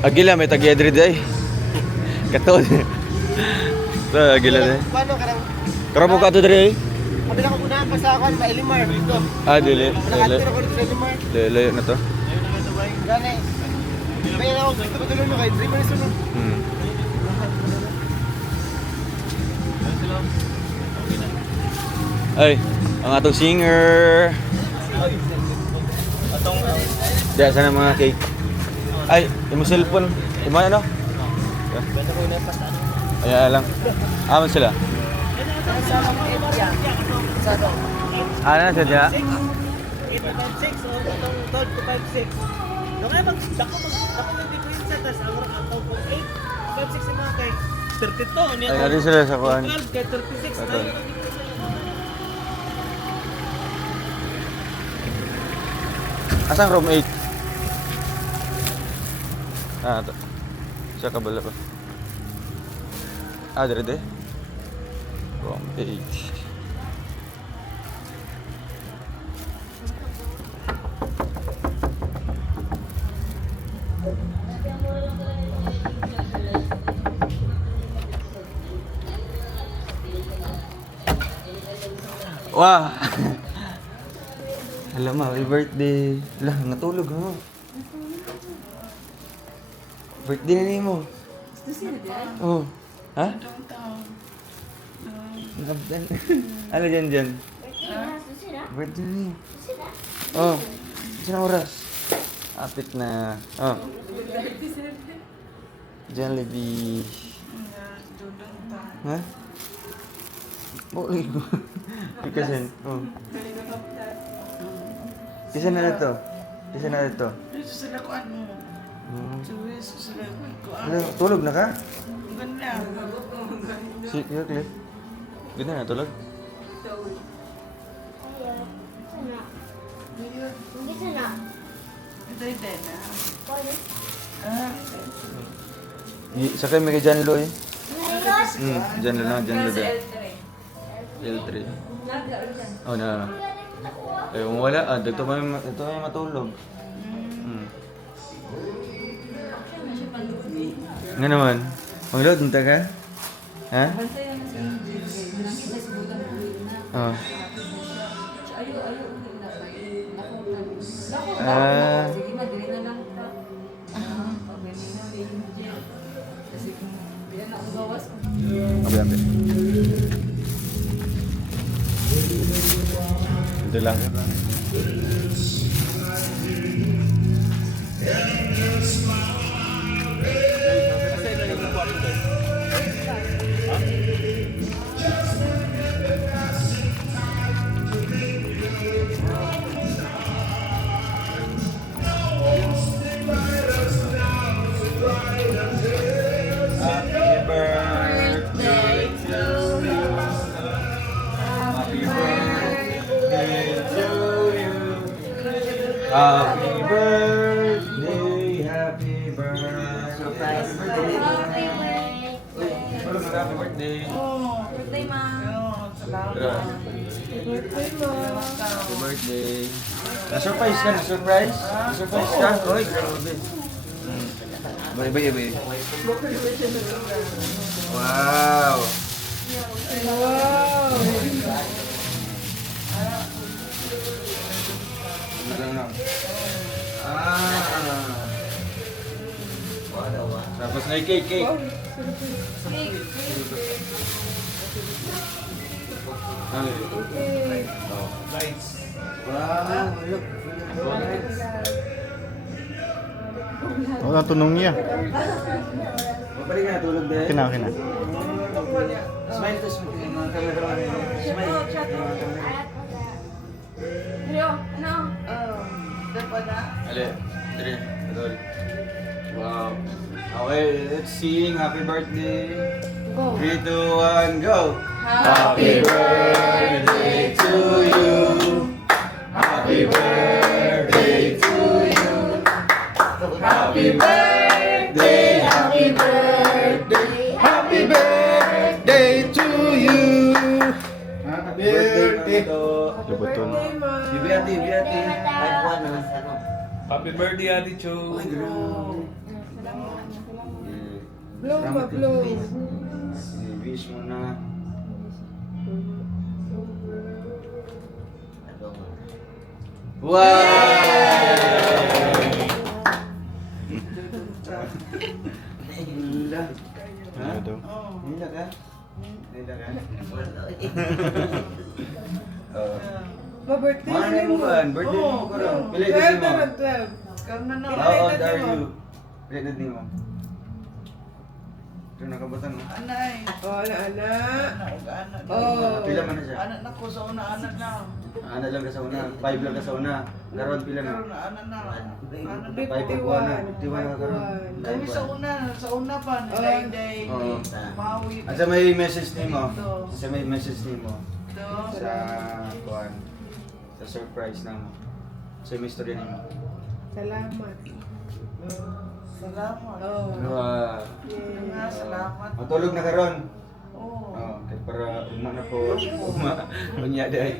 Agila may tag-edred ay. Katod. Sa agila day. Paano ka nang... Karamo ka to dire ay. Sabi lang ko na pa sa akin, Elimar dito. Ah, dili. Nakatira ko dito sa Elimar. Layo na to. Gani. May ako gusto ko tuloy mo kay Dreamer na sunod. Ay, ang atong singer. Diyan sana mga cake. Ay, yung cellphone. Yung mga ano? Ayan lang. Aman sila. Ano na siya? 8 to 5-6 o itong 12 to 5-6. Nung ay dako hindi ko yung setas. Ang tawag ko 8 5-6 yung mga kay 32. Ay, natin sila sa kuhan. 12 kay 36 na yun. Asang room 8? Ah, ito. Siya kabala pa. Ah, dire. Room 8. Wah. Alam mo, happy birthday. Lah, natulog mo. Birthday na niyo mo. Oh. Ha? Nabdan. Ano dyan? Birthday na niyo. Oh. Saan oras? Apit na. Oh. Jollibee. Ha? Boleh ko. Kasi, oh. Kisa na ito. Susila ko ano. Susila ko ano. Ano, tulog na ka? Ganda. Si Cliff. Ganda na tulog? Ito yung tena. Sakay may kay John Lo eh. John Lo na, John Lo din. L3. Oh, na. Eh, kung wala, dito may matulog. Nga naman. Mag-load nita ka? Ha? Oh. Ah. Ambil. Ito lang. Happy birthday, happy birthday. Surprise. Happy birthday. Oh. Birthday, Ma. Salamat. Happy birthday. Na-surprise ka, na-surprise? Na-surprise ka? Hoy, grabe. Bay. Wow. Tapos na yung cake. Lights. Wow, look. Oo, natunong niya. Mabalik ka natulog din. Kina. Smile to mga camera. Smile. Hello, ano? Dapat na. Ale, dire, adol. Wow. Okay, let's sing happy birthday. Go. 3, 2, 1, go. Happy birthday to you. Happy birthday to you. Happy birthday, happy birthday. Happy birthday to you. Happy birthday. Lubuton. Bibiati. Like one, ano? Happy birthday, Ate Cho. Ay, grabe. Blow ba, blow? I-wish mo na. Wow! Hila. Ha? Ano daw? Hila ka? Hila ka? Ma-birthday Mana na mo mo. ba? Birthday mo ko ron. Pila 12 edad na mo? ron, 12. Ikaw na na. How old are you? Pila edad mo? Ito nakabutan mo. Anay. Oh, ana. Anak. Oh. Pila man na siya? Anak na ko sa una, anak na. Ano lang ka sa una? 5 lang ka sa una. Karon pila na? Karon na, anak na. Anak na. 51 na karon. Kami sa una pa. Day. Oo. Maui. At sa may message nimo. Sa may message nimo. Ito. Sa kuan. Sa surprise na mo. Sa may istorya nimo. Salamat. Salamat. Oh. Wow. Nga, salamat. Matulog na karon. Oo. Oh, kay para uma na po. Unya day.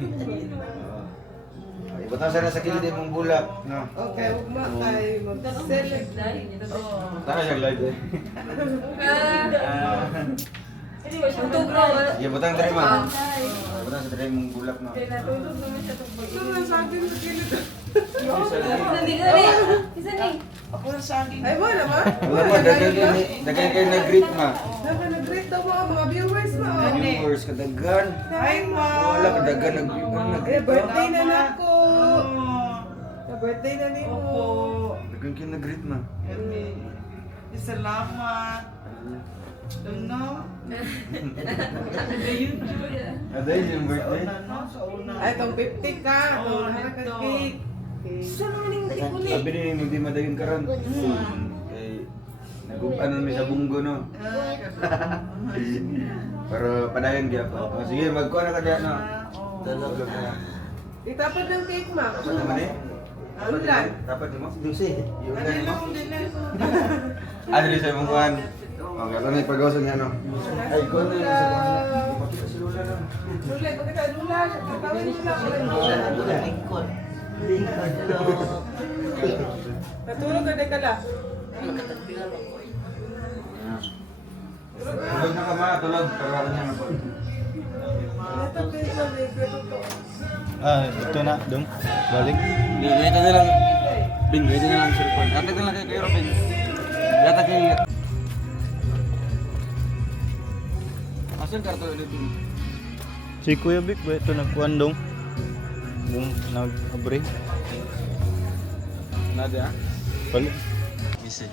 Ibutang sana sa kilid mong bulak, no. Okay, ugma kay mag-select. Tara siya live eh. Tutog na. Sige, butang diri man. Butang sa diri mong bulak, no. Ito na sabi mo kilid. Isa ni. Ako na saging. Ay, wala ma? Wala mo, daghan kayo nag-greet ma. Dapat nag-greet daw mga viewers mo. Viewers, kadagan. Hi, ma. Wala, kadagan Eh, nag-greet. birthday na nako. Oo. Birthday na nimo. Opo. Daghan kayo nag-greet ma. Salamat. Ano? Aday yung birthday. Sa una. Ay, itong 50 ka. Oo, Itong harap ka ito. cake. Okay. Sabi ni hindi madayon karon. Eh nagumpanon mi sa bunggo no. Pero padayon gyud. Oh, sige, magkuha na ka diyan no. Tulog na. Itapad ng cake, ma. Dapat naman eh. Ulan. Dapat mo. Dusi. Yung Ano ganun mo. lang din na. Ano din sa mong kuhan? Oh, gato na ipagawasan niya no. Ay, ko na yung sa kuhan. Ipakita si Lula no. Lula, bakit ka lula? Tawin mo lang. Natulog ka, Dekala. Tulog na ka ma, tulog. Pero ako niya na po. Ito, pinto, ito. Ito na, dong. Balik. Ito na lang. Bing, ito na lang cellphone. Gatag na lang kayo, Robin. Gatag kayo. Asan karto ulit? Si Kuya Vic ba ito nagkuhan dong? Yung nag-abre. Nada. Balik. Misi.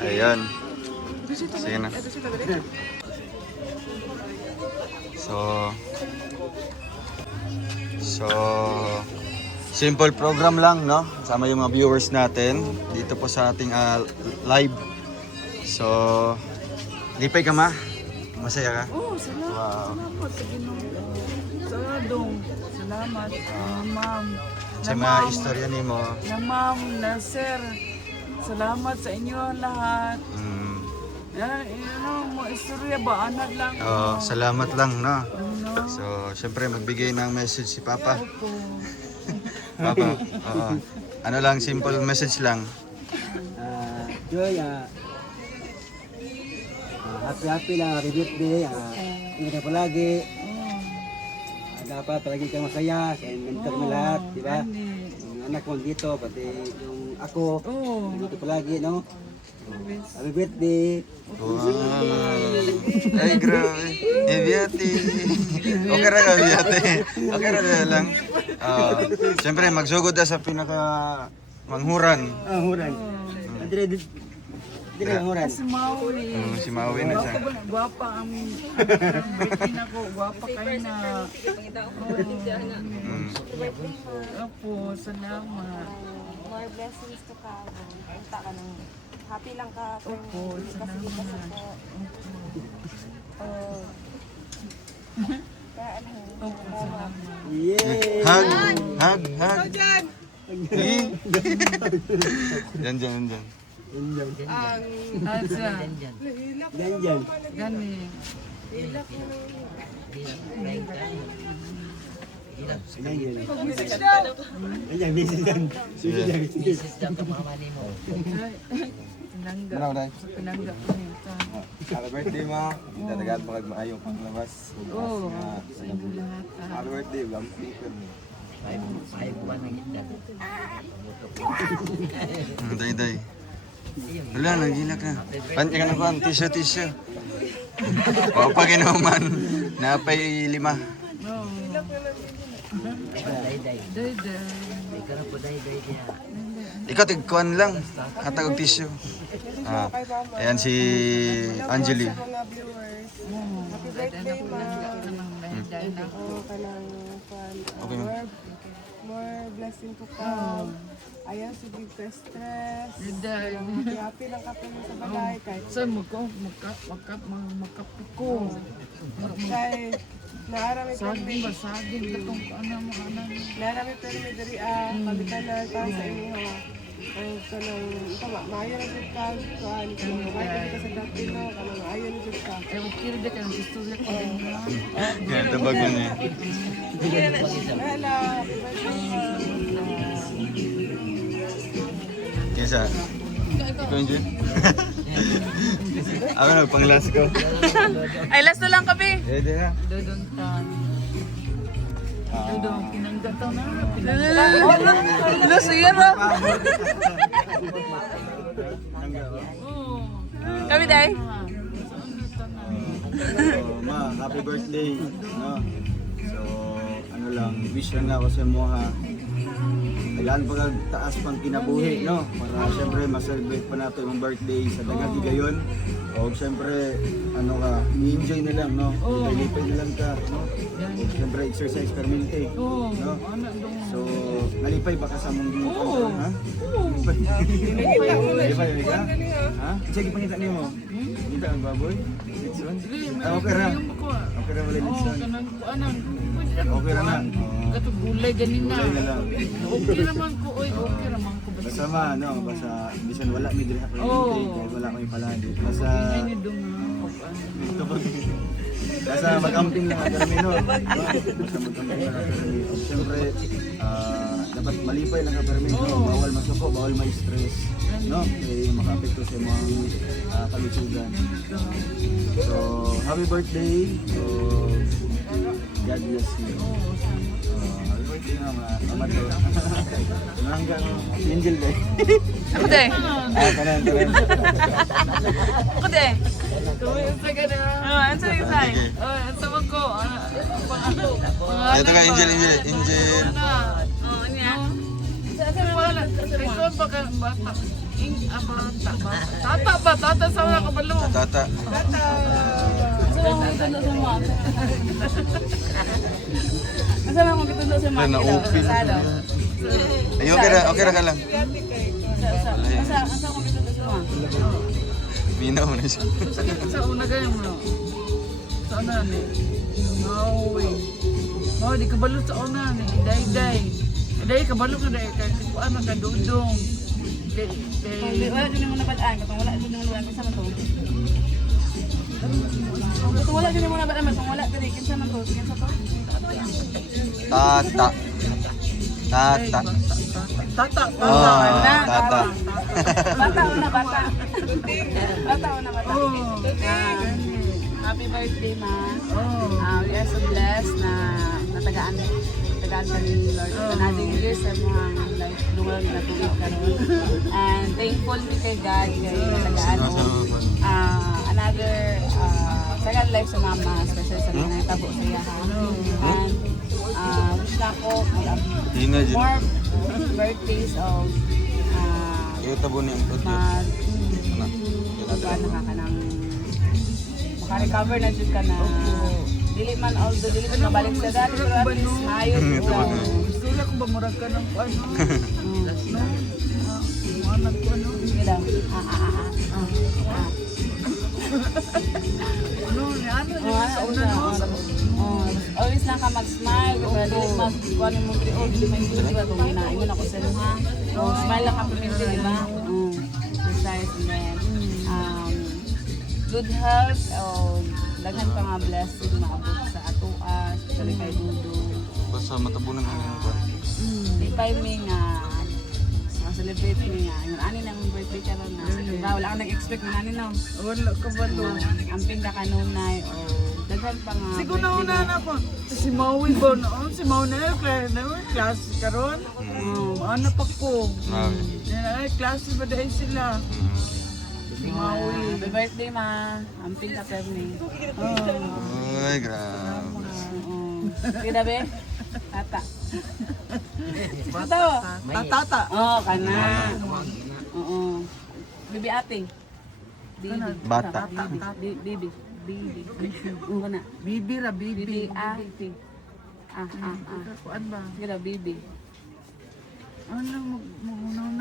Ayan. Sige na. So, simple program lang, no? Sama yung mga viewers natin dito po sa ating live. So, lipay ka ma? Masaya ka? Oo, salamat. Wow. Salamat sa Ginoo. Sa Dong. Salamat. Ma'am. Sa mga istorya ni mo. Na ma'am, na sir. Salamat sa inyo lahat. Mo istorya ba? Anak lang. Salamat lang, no? Ano? So, syempre magbigay ng message si Papa. Opo. Papa, oo. Ano lang, simple message lang. Joy, happy lang, happy birthday. Ingat ka palagi. Dapat palagi kang masaya sa mentor mo lahat, di ba? Yung anak mo dito, pati yung ako, dito palagi, no? Happy birthday. Wow. Ay, grabe. Ibiati. Okay ra ka, Ibiati. Okay ra na lang. Siyempre, magsugod na sa pinaka manghuran. Huran. Dire ang huran. Si Maui. Si Maui na siya. Guwapa ang birthday na ko. Guwapa kayo na. Opo, salamat. More blessings to come. Punta ka ng happy lang ka. Opo, Kasi po. Opo, salamat. Yay! Hug. Eh. Dyan. Asa. Ganyan. Gani. Ganyan. Ganyan, busy yan. Sige lang. Pinangga. Pinangga ko nito. Happy birthday mo. Dadagat mo kag maayong panglabas. Oo. Sa Nabulo. Happy birthday, Lampi ko mo. Day. Wala, nagilak na. Panti ka na ba? Tissue. Papaginuman. Napay 5. Ikaw tigkuhan lang. Hatag og tissue. Ayan si Angeli. Mga viewers. Happy birthday, ma. Oo, kanang Okay, ma'am. more blessing to come. Ayaw, sige ka stress. Happy lang ka po sa balay. Kahit Sa makapiko. kay naarami Saging ba? Saging. Katong ano mo anak. naarami permi diri pagitanan para sa inyo ha. Ang kanang maayo na jud ka kuan kanang mabay ka sa dapino kanang maayo na jud ka. Eh, okay rin ka ng istorya ko din mo. Yan, tabag mo niya. Wala, happy birthday. Kesa. Ikaw yun. Ako na, pang-last ko. Ay, last na lang kami. Pwede na. Dodon ta. Dodon, pinangga ta na. Pinangga. Ano, sira. Kami, day. Ma, happy birthday. No? So, ano lang, wish lang ako sa mo ha. Tagaan pa taas pang kinabuhi, no? Para syempre ma-celebrate pa natin yung birthday sa dagang higayon. O syempre, ano ka, i-enjoy na lang, no? Lipay na lang ka, no? O syempre, exercise permente, no? So, nalipay ba ka sa mong ginagawa, ha? Nalipay ka? Ha? Sige, pangita niyo mo. Kita ang baboy? Litson? Okay ra. Okay ra wala litson. Okay ra na. Katong gulay ganina. Gulay na lang. Okay naman ko, oy, okay naman ko. Basta ma, no? Basta, bisan wala may diri ako kahit wala ko yung palagi. Basta, Ini dong. basta mag-camping lang ang kami, no? Basta mag-camping lang ang kami. O syempre, dapat malipay lang ang kami, no? Bawal masuko, bawal ma-stress, no? Kaya maka-apekto sa mga kalusugan. So, happy birthday. So, God bless you. Happy birthday na, mama to. Nangga, si Angel day. Ako, day. Kanan. Ako, day. Sa gana. Ano sa isay? Ang sama ko. Ito ka, Angel. Oo, niya. Ikaw ba ka bata? Tata sa mga kabalo. Tata. Asa lang kung kitundo sa mga Na-open. Ay, okay ra ka lang. Asa kung kitundo sa mga? Minaw na siya. Sa una ganyan mo. Sa una ni. Maui. Di kabalo sa una ni. Day. Day kabalo ka day. Kaya kuan ka dudong. Wala din mo nabataan. Katong wala din mo nabataan. Kinsa man to? Katong wala din mo nabataan. Katong wala din. Kinsa man to? Kinsa to? Tata. Tata. Tata. Bata o na bata. Bata o na bata. Happy birthday, ma. We are so blessed na natagaan ka ni Lord. Another year sa mga life, luwag na tuwid ka ron. And thankful mi kay God kay natagaan mo. Another second life sa mama, especially sa mga tabo sa iya. And wish na ako Hina dyan. more birthdays of Iyo tabo niya ang pati. maka-recover na dyan ka na dili man although dili man mabalik sa dati pero at least maayos ikaw. Gusto ko ba murag ka ng ano? No? Anak ko ano? Sige lang. Ano? Sa una no? Always na ka mag-smile pero dili mag-kuha mo dili may dili ba itong ginaingon ako sa luha. Smile lang ka permente, di ba? Besides happiness, and then good health, daghan pa nga blessing maabot sa atoa, especially kay Dudu. Basta matabunan ang yung kwan. Di pa may nga celebrate mi nga yung ani nang birthday karon na wala kang nag-expect ng ani no. Wala ka balo. Amping ka kanunay o daghan pa nga Siguro nauna na po. Si Maui ba noon? Si Maui na class karon. Ano pa ko? Ay, klase ba dahil sila? Si Maui. Happy birthday ma. Amping ka permi. Ay, grabe. Kida be? Tata. Tata. Tata. Oh, kana. Oo. Bibi ate. Bibi. Bata. Bibi. Bibi. Oo kana. Bibi ra, Bibi bibi. ate. Kuan ba? Kida bibi. Ano mo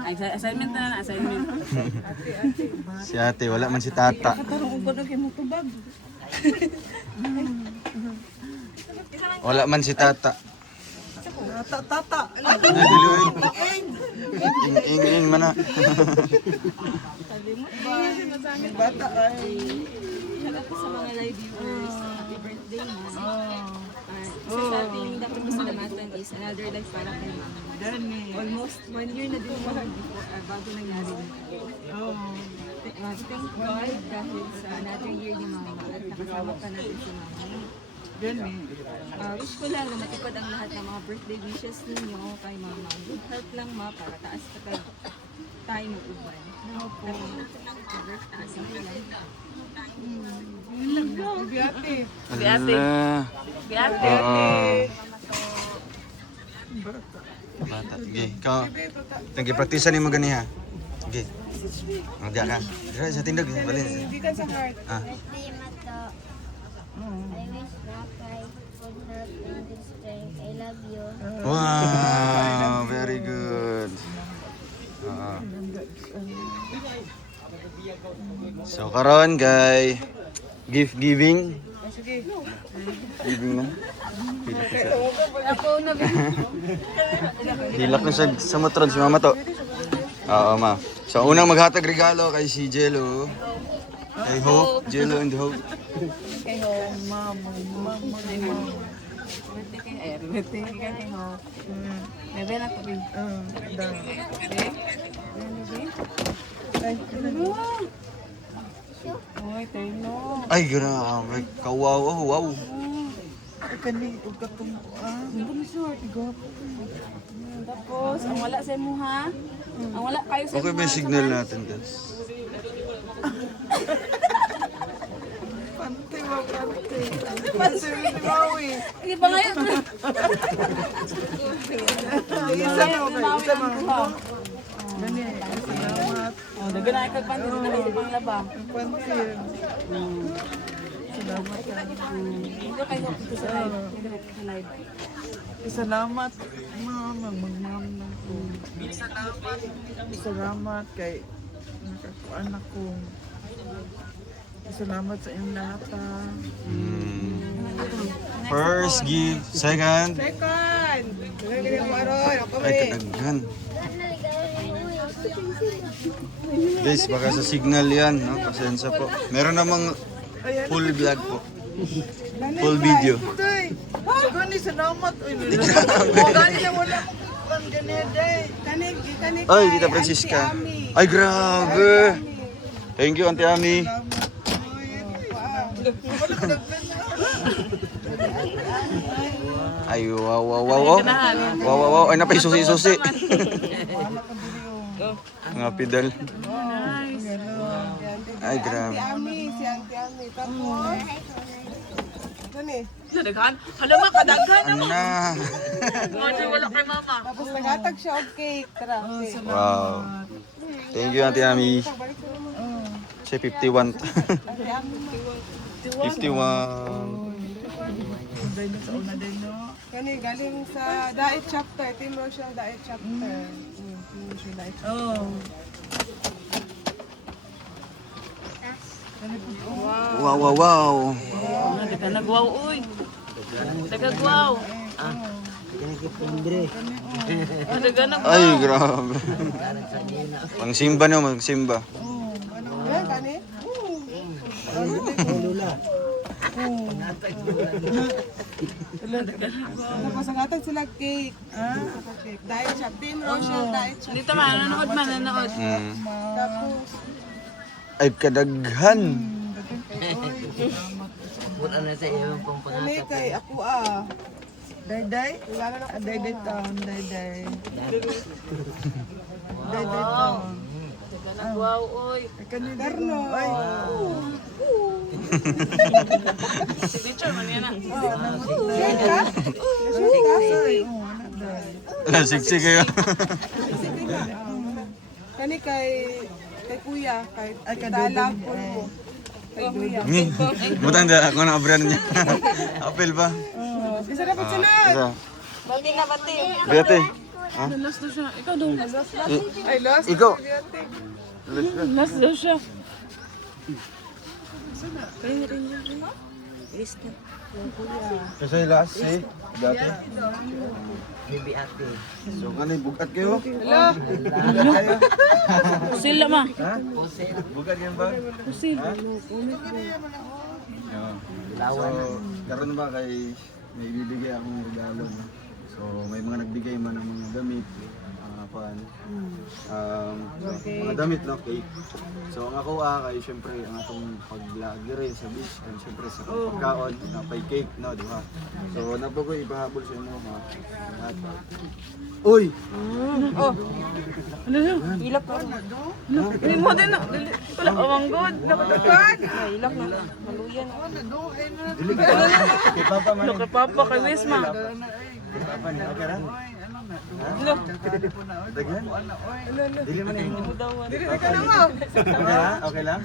Ay, assignment na, assignment. Si ate, wala man si tata. Katarong ko kay mo tubag. Wala man si tata. Tata. Ay, diloy. Ing mana. Bata ay. Shout sa mga live viewers. Happy birthday ma. Isa sa ating dapat pasalamatan is another life para kay mama. Dani. Almost 1 year na din mo bago nangyari dito. Thank God dahil sa another year ni mama at nakasama pa natin si mama. Dani. Wish ko lang na matupad ang lahat ng mga birthday wishes ninyo kay mama. Good health lang ma para taas ka tayo ng uban. Opo. Taas ang ulan. Bibi ate. Ala. Biate. Bata. Okay, ikaw. Nag-practice ni mo gani ha. Okay. Magda ka. Dira sa tindag, balin. Hindi ka sa heart. Birthday mo to. I wish na kay good health and good strength. I love you. Wow, very good. So karon kay gift giving. Giving na. Ako na ba? Hilak na sa matron si mama to. Oo ma. So unang maghatag regalo kay si Jello. Kay Hope, Jello and Hope. Kay Ho. Mama. Birthday kay ay, birthday kay Ho. Bebe na ko rin. Oy, terno. Ay grabe, kawaw, wow. Kani ug katong Tapos, ang wala sa mo ha. Ang wala kayo sa Okay ba yung signal natin guys? pante mo pante. Pante ni Maui. Hindi ba ngayon? Isa mo. Dani. Salamat. Oh, dagan na ikag panty na sa panglaba. Pante. Salamat. Ito kayo dito sa live. Sa live. Salamat, mama, magmam na ko. Salamat kay nakakuan ako. Salamat sa inyong lahat. First gift, second. Second! Ganyan mo aroy. Ako Ay, kadaghan. Guys, baka sa signal yan, no? Pasensya po. Meron namang full vlog po. Full video. Gani, salamat. Gani na wala akong ganyan. Kanig. Ay, Tita Francisca. Ay, grabe. Thank you, Auntie Ami. Ay, wow. Wow. Ay, napay-susi-susi. Mga pedal. Ay, grabe. Si Auntie Ami. Tapos, gani. Daghan? Halama ka, daghan. Ana. Wala kay mama. Tapos naghatag siya og cake. Tara, cake. Wow. Thank you, Auntie Ami. Siya 51. 51. Gani, galing sa diet chapter. Team Rochelle diet chapter. Team Rochelle diet chapter. Oh. Wow. Dagan nagwaw uy. Nagagwaw. Dagan Ay, grabe. Pangsimba no, magsimba. Ay, kani? Tapos ang atag sila cake. Cake. Diet siya. Team Rochelle, diet siya. Dito manonood, manonood. Tapos, Ay, kadaghan. kani kay ako Day-day? Wala na ako. Day-day town, day-day. Day-day town. Wow, oy. Darno. Ay. Picture man yan ah. Share ka? Share ka? Siksi kayo. Kani kay kuya, kay dalag ko. Kay kuya. Butang da ako na obran niya. Apel ba? Isa na po sunod. Isa. Bati na bati. Bete. Last daw siya. Ikaw daw. Ay, lost. Ikaw. Last daw siya. Kasi last si dati. So kanay bugat kayo? Pusil ma. Ha? Bugat yan ba? Pusil. So, karon ba kay may bibigay akong regalo, no? So, may mga nagbigay man ng mga damit, mga damit, no? Cake. So, ang ako kay syempre ang atong paglagi rin sa beach and syempre sa pagkaon, napay cake, no? Di ba? So, napo ko ipahabol sa inyo, ha? Lahat. Uy! Ano yun? Ilak ka. Hindi mo din na. Wala ka mang good. Nakatagad. Ilak na. Maluyan. Dili ka. Kay Papa man. Kay Papa, kay Wisma. Kay Papa niya. Okay ra? Look. Daghan? Dili man imo. Dili ka na mo. Okay ra? Okay lang?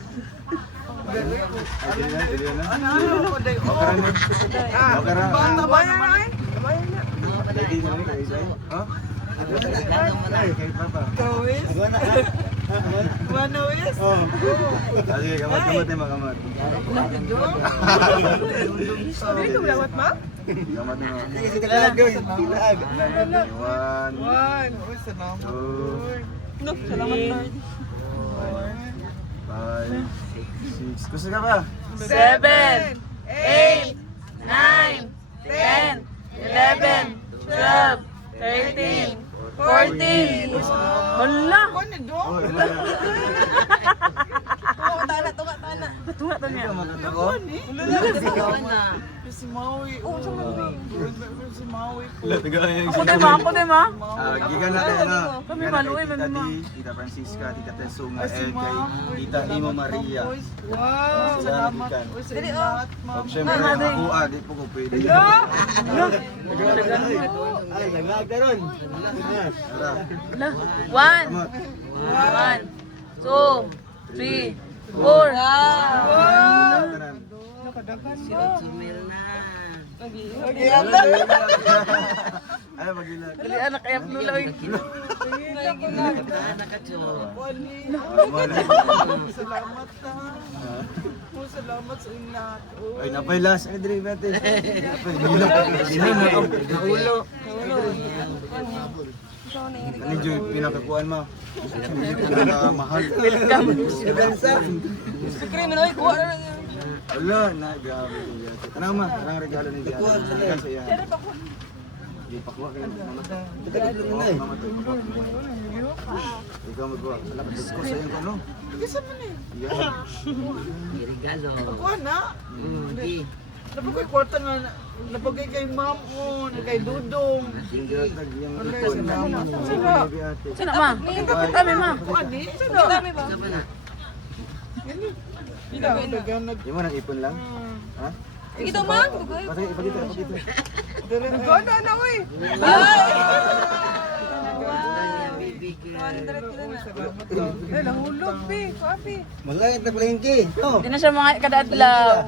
Ay, dili na, dili na. Okay ra ni. Okay ra. Tabayan ay. Dili na ni kay Isay. Ha? Kay Papa. Kawis. Manawis. Oh. Sige, kamot ni makamot. Dili ka malawat ma? Kamot ni mo. Tilag, tilag. One. Uy, salamat. Two. Look, salamat Lord. 5, 6. Gusto ka ba? 7, 8, 9, 10, 11, 12, 13, 14. Hala! Oh, wala. Tunga to niya. Ako? Si Maui. Si Maui. Latigaan Ako din ma, ako din ma. Gigan natin ano. Kami gigan maluwi, natin mami, Tita ma. Di, Tita Francisca, Tita Tesunga, and kay Tita Imo Maria. Wow, salamat. Uy, sa inyo lahat, O ma'am. syempre, ako di po ko pwede. Ay, naglag na ron. Tara, 1, kamot. 2, 3, 4. Tanan. Ay, magilag. Dali anak ayap luloy. Wala. Salamat ha. Oh, salamat sa inyo lahat. Oh. Ay, napailas. Ay, dali natin. Napailas. Naulo. Ano yung pinakakuan mo? Pinakamahal. Welcome. Wala na, grabe ko yan. Anong ma? Anong regalo ni Diana? Halika sa iya. Hindi, pakuha kayo. Mama. Mama to. Ikaw magkuha. Alam, disco sa iyong ano? Isa man eh. Yan. Kuha na. Napagay kwarta nga, napagay kay ma'am mo, kay Dudong. Tinggatag yung Wala, ipon. salamat. Sino? Sino ma? Kami ma. Sino? Kami ba? Yung mo nang ipon lang? Ha? Ito ma. Ipagito. Ganda na uy. Eh, nahulog pi. Kapi. Malangit na palengke. Oh. Hindi na siya mga kadaadlaw.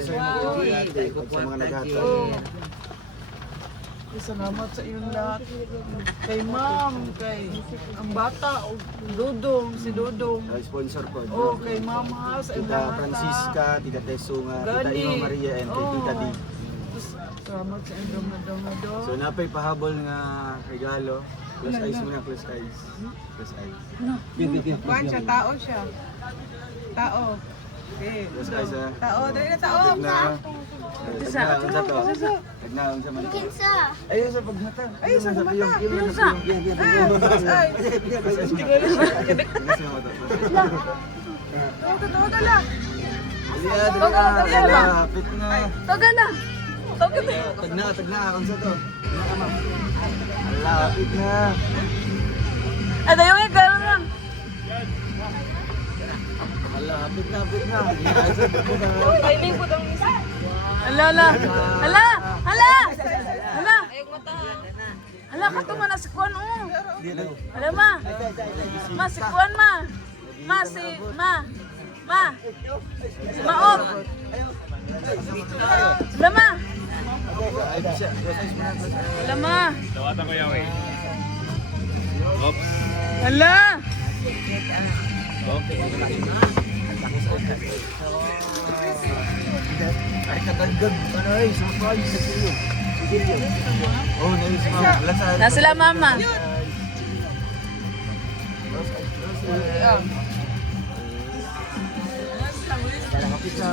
Sa mga naghatag. Salamat sa inyong lahat. Kay ma'am, kay ang bata, o Dudong, si Dudong. Sponsor po. Oh, kay ma'am ha, sa inyong Tita lahat. Francisca, Tita Tesunga, Tita Gani. Imo Maria, and kay Tita Di. Salamat sa inyong So napay pahabol nga regalo. Close eyes muna, close eyes. Close eyes. Kuhan siya, tao siya. Tao. Okay. Close eyes ha. Tao, dali na tao. Tigna. Tigna, unsa to? Tigna, unsa man to? Kinsa. Ayun sa pagmata. Ay, sa mata. Ayun sa piyong. Ay, Close eyes muna. Tignan sa mata. tao dala. Lapit na. Toga na. Toga na. Tagna, unsa to? Tigna ka ma'am. Lapit na. Ada yung ikaw lang. Lapit na. Timing po daw isa. Hala. Hala, katuma na si Kuan oh. Hala ma. Ma si Kuan ma. Ma si ma. Ma. Si Maot. Hala ma. Hala ma. Tawatan ko yaw eh. Hala. Ay, katagdag. Ano ay, surprise. Oh, nais mo. Lasal. Na sila mama. Kapit na.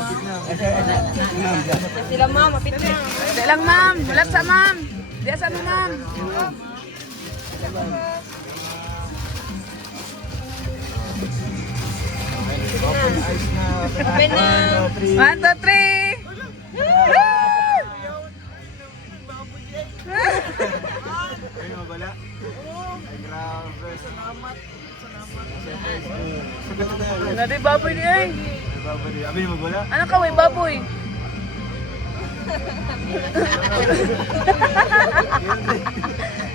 Sila ma'am, mapit na. Di lang ma'am, bulat sa ma'am. Di sa mo ma'am. Open eyes na. Open na. 1, 2, 3. Ay, mabala. Ay, grabe. Salamat. Nadi baboy di ay. Babali. Abi, mabala. Ano ka way baboy?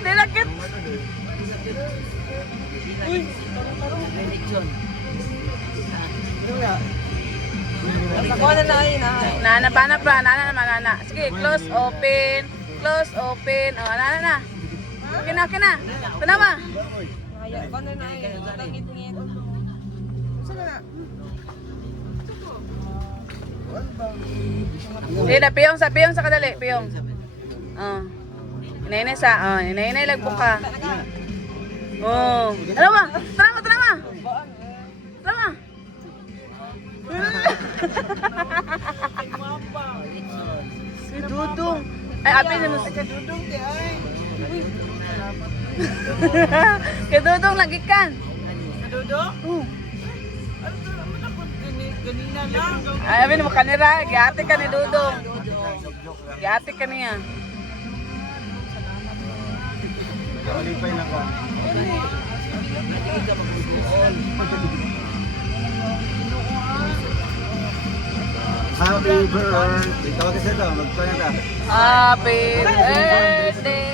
Nilakit. Nana, paano pa? Nana naman, nana. Sige, close, open. Close, open. O, nana na. Okay na. Ito na ma. Hindi na, piyong sa kadali, piyong. Oh. Inay sa, inay lagbok ka. Oh. Ano ba? Tara mo. Si Dudong. Ay, api na mo si Dudong di ay. Kay Dudong lagi kan. Dudong? Ano to naman ako ganina lang. Ay, api na mo kanira. Giati ka ni Dudong. Giati ka niya. Kalipay na ka. Happy birthday. Tawag kasi ito. Magpanya ta. Happy birthday.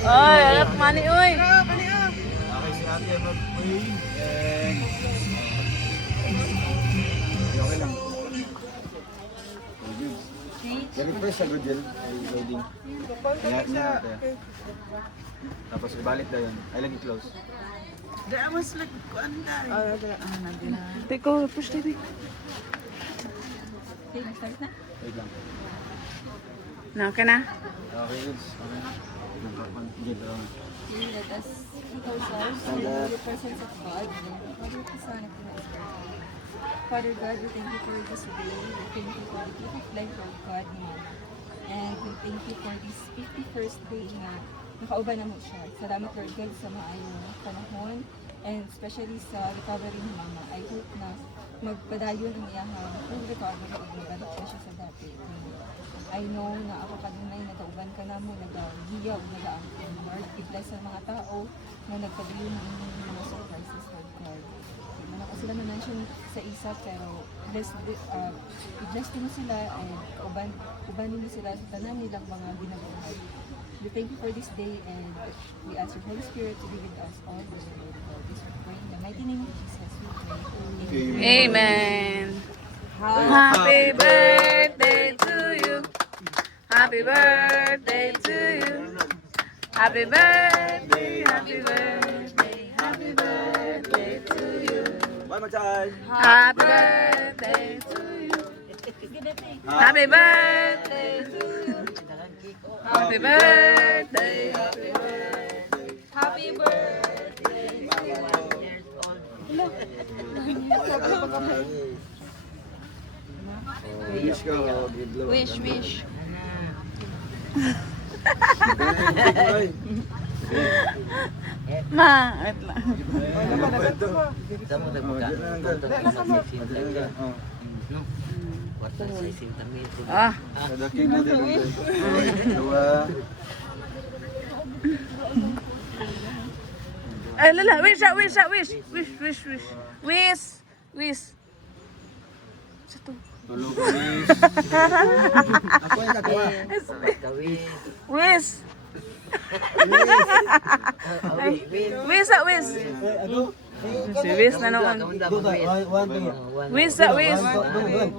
Ay, alap mani, uy. Okay, si ate mag-pray. Okay lang. Very first sa good gel. Ay, loading. Kaya na ate. Tapos ibalik na yun. Ay, lagi close. Dahil mas lagkuan na. Teko, push TV. Wait lang. Na, okay na? Okay, goods. Okay. Gel, Let us keep ourselves in the presence of God. Father, the Son, and the Holy Spirit. Father God, we thank you for this day. We thank you for the gift of life, Lord God. And we thank you for this 51st day na nakauban na mo siya. Salamat, Lord God, sa maayong panahon. And especially sa recovery ni Mama. I hope na magpadayon ang iyang full recovery at magbalik na siya sa dati. I know na ako kanunay nagauban ka na mo, nag-giya o nag-aangkin. Lord, i-bless ang mga tao na nagpadayon ng inyong mga surprises, Lord God. Hindi na ako sila na-mention sa isa, pero i-bless din mo sila and ubanin mo sila sa tanan nilang mga ginagawa. We thank you for this day and we ask your Holy Spirit to be with us all this day. This we pray in the mighty name of Jesus. We pray. Amen. Happy birthday to you. Happy birthday to you. Happy birthday, happy birthday, happy birthday to you. One more time. Happy birthday to you. Happy birthday to you. Happy birthday, happy birthday. Wish ka, Wish, wish. Ma, wait lang. Ah, ay lala, wish, wish, wish, wish, wish, wish, wish, wish. Sa to. Ako yung nagawa. Wish. Wish, wish. Si Wish na noon. Wish, wish.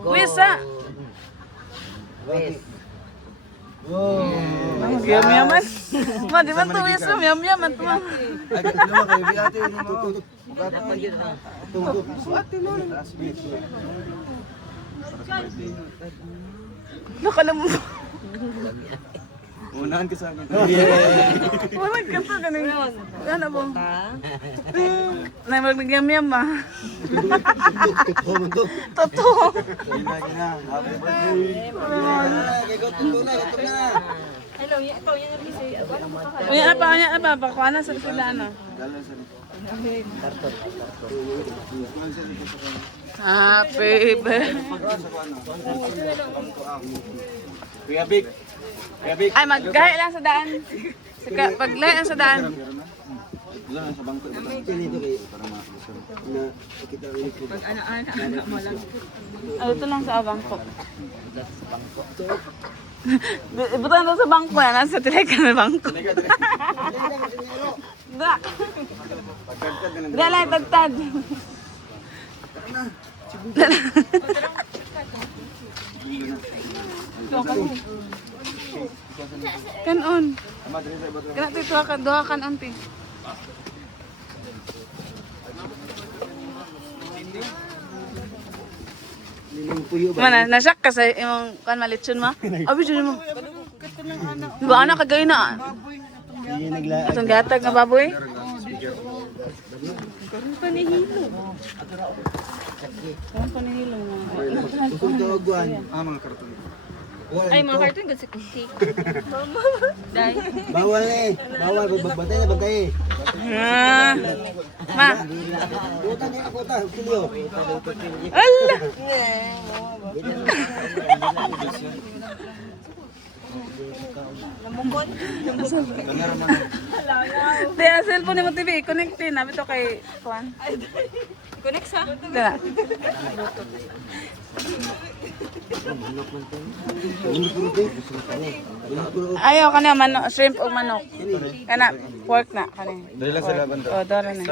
Wish, Yum-yaman. Ma, di ba ito wish? Yum-yaman ito, ma. Nakala mo. Unahan ka sa akin. Walang kanto ganing. Ano po? Naimag nagyam-yam, ma. Totoo. Happy birthday. Hello, ito yan ang kasi. Unya na pa. Pakuha na sa sila, ano. Happy birthday. Kuya Big. Kuya Big. Ay, maggahi lang sa daan. Paglahi lang sa daan. Wala na sa bangko. Para makita ulit. Ito lang sa bangko. Ibutan daw sa bangko yan. Nasa tileka na bangko. Da. Da lang tagtad. Kanon. Kana ito duha kan onti. Mana nasyak ka sa imong kan malitsyon mo? Abi jud mo. Diba anak kagay na? Atong gatag nga baboy? Panihilo. Mga karton. Ay, mga cartoon kasi cake. Dahil. Bawal eh. Bawal. Batay na batay. Ma. Buta niya ako ta. Kilyo. Allah. Di, ang cellphone ni mo TV, connectin. Nabi to kay Juan. Connect sa? Dala. Ayaw ka na, shrimp o manok. Kana, pork na. Kana. Dali lang sa laban daw. O, dala na.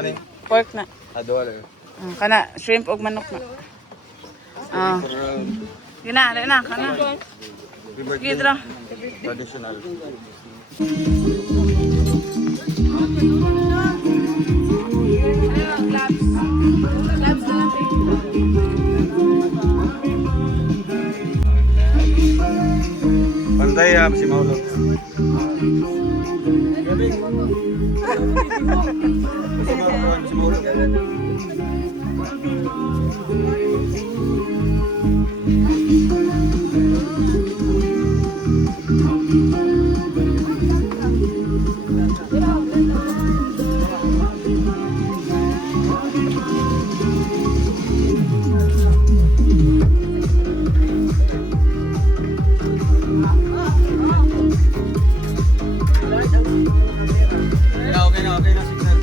Pork na. Adwala. Kana, shrimp o manok na. Yun na, dali na. Kana. Sige, dra. Traditional. Pantay si Maulo. Okay na, signal.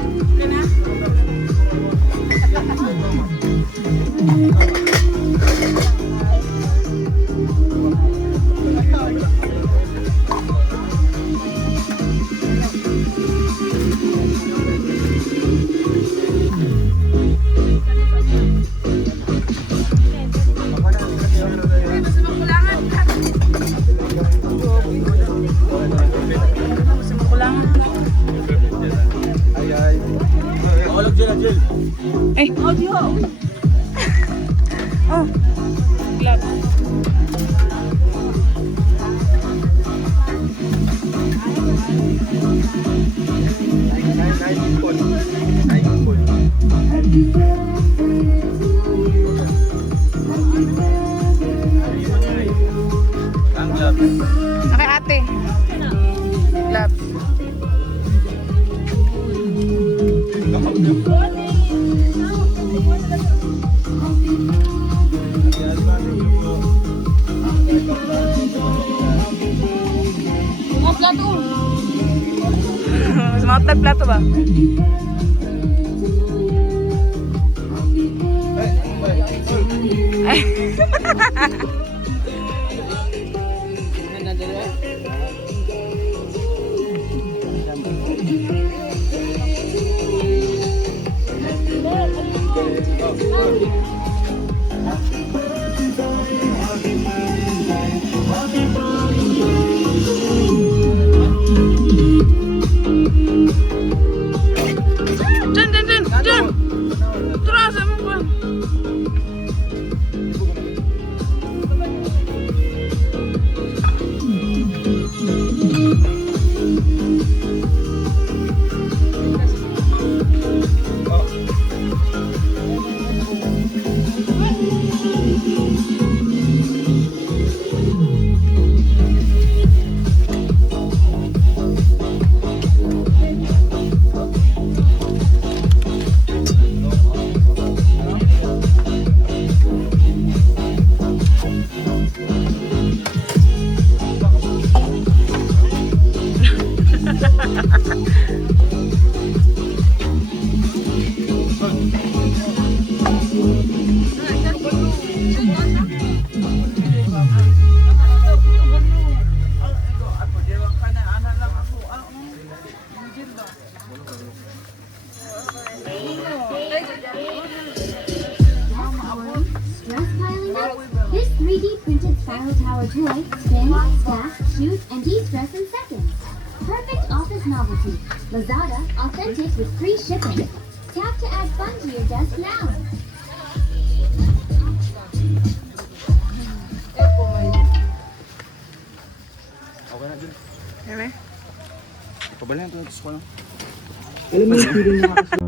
Mga plato. Mga plato ba? Diyan! Tara, mo ba? Stress piling up? This 3D printed Spiral Tower toy spins, stacks, shoots, and de-stress in seconds. Perfect office novelty. Lazada, authentic with free shipping. Tap to add fun to your desk now. Okay na dyan. Eme? Pabalhin ito. Gusto ko lang. Alam mo yung feeling na